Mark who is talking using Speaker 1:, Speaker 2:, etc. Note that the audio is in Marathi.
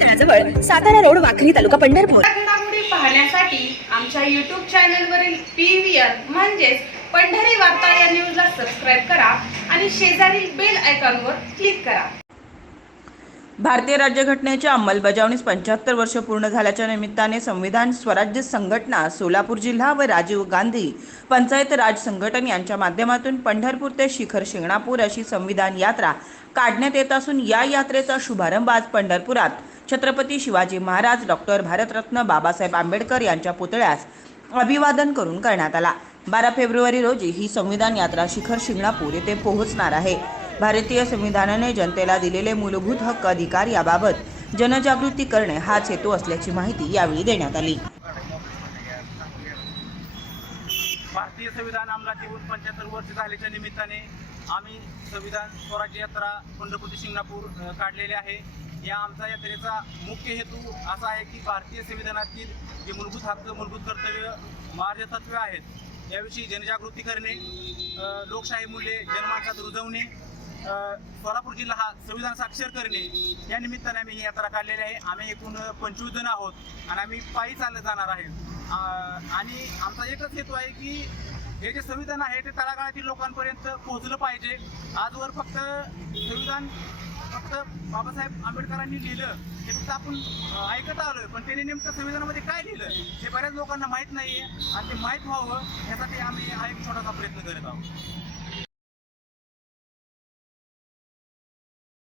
Speaker 1: तळाजवळ सातारा रोड वाखरी तालुका पंढरपूर.
Speaker 2: पाहण्यासाठी आमच्या युट्यूब चॅनलवरील पी व्ही आर म्हणजेच पंढरी वार्ता या न्यूजला सबस्क्राईब करा आणि शेजारील बेल आयकॉनवर क्लिक करा.
Speaker 3: भारतीय राज्यघटनेच्या अंमलबजावणीस पंच्याहत्तर वर्ष पूर्ण झाल्याच्या निमित्ताने संविधान स्वराज्य संघटना सोलापूर जिल्हा व राजीव गांधी पंचायत राज संघटन यांच्या माध्यमातून पंढरपूर ते शिखर शिंगणापूर अशी संविधान यात्रा काढण्यात येत असून या यात्रेचा शुभारंभ आज पंढरपुरात छत्रपती शिवाजी महाराज डॉक्टर भारतरत्न बाबासाहेब आंबेडकर यांच्या पुतळ्यास अभिवादन करून करण्यात आला. बारा फेब्रुवारी रोजी ही संविधान यात्रा शिखर शिंगणापूर येथे पोहोचणार आहे. भारतीय संविधानाने जनतेला दिलेले मूलभूत हक्क अधिकार याबाबत जनजागृती करणे हाच हेतू असल्याची माहिती यावेळी देण्यात आली.
Speaker 4: भारतीय संविधान अंमलात येऊन पंच्याहत्तर वर्ष झाल्याच्या निमित्ताने आम्ही संविधान स्वराज्य यात्रा पंढरपूर शिंगणापूर काढलेले आहे. या आमच्या यात्रेचा मुख्य हेतू असा आहे की भारतीय संविधानातील जे मूलभूत हक्क मूलभूत कर्तव्य मार्गतत्वे आहेत याविषयी जनजागृती करणे लोकशाही मूल्ये जनमानसात रुजवणे सोलापूर जिल्हा हा संविधान साक्षर करणे या निमित्ताने आम्ही ही यात्रा काढलेली आहे. आम्ही एकूण पंचवीस जण आहोत आणि आम्ही पायी चालत जाणार आहे. आणि आमचा एकच हेतू आहे की हे जे संविधान आहे ते तळागाळातील लोकांपर्यंत पोहोचलं पाहिजे. आजवर फक्त संविधान फक्त बाबासाहेब आंबेडकरांनी लिहिलं. हे फक्त आपण ऐकत आलोय पण त्यांनी नेमकं संविधानामध्ये काय लिहिलं हे बऱ्याच लोकांना माहीत नाहीये. आणि ते माहीत व्हावं यासाठी आम्ही हा एक छोटासा प्रयत्न करत आहोत.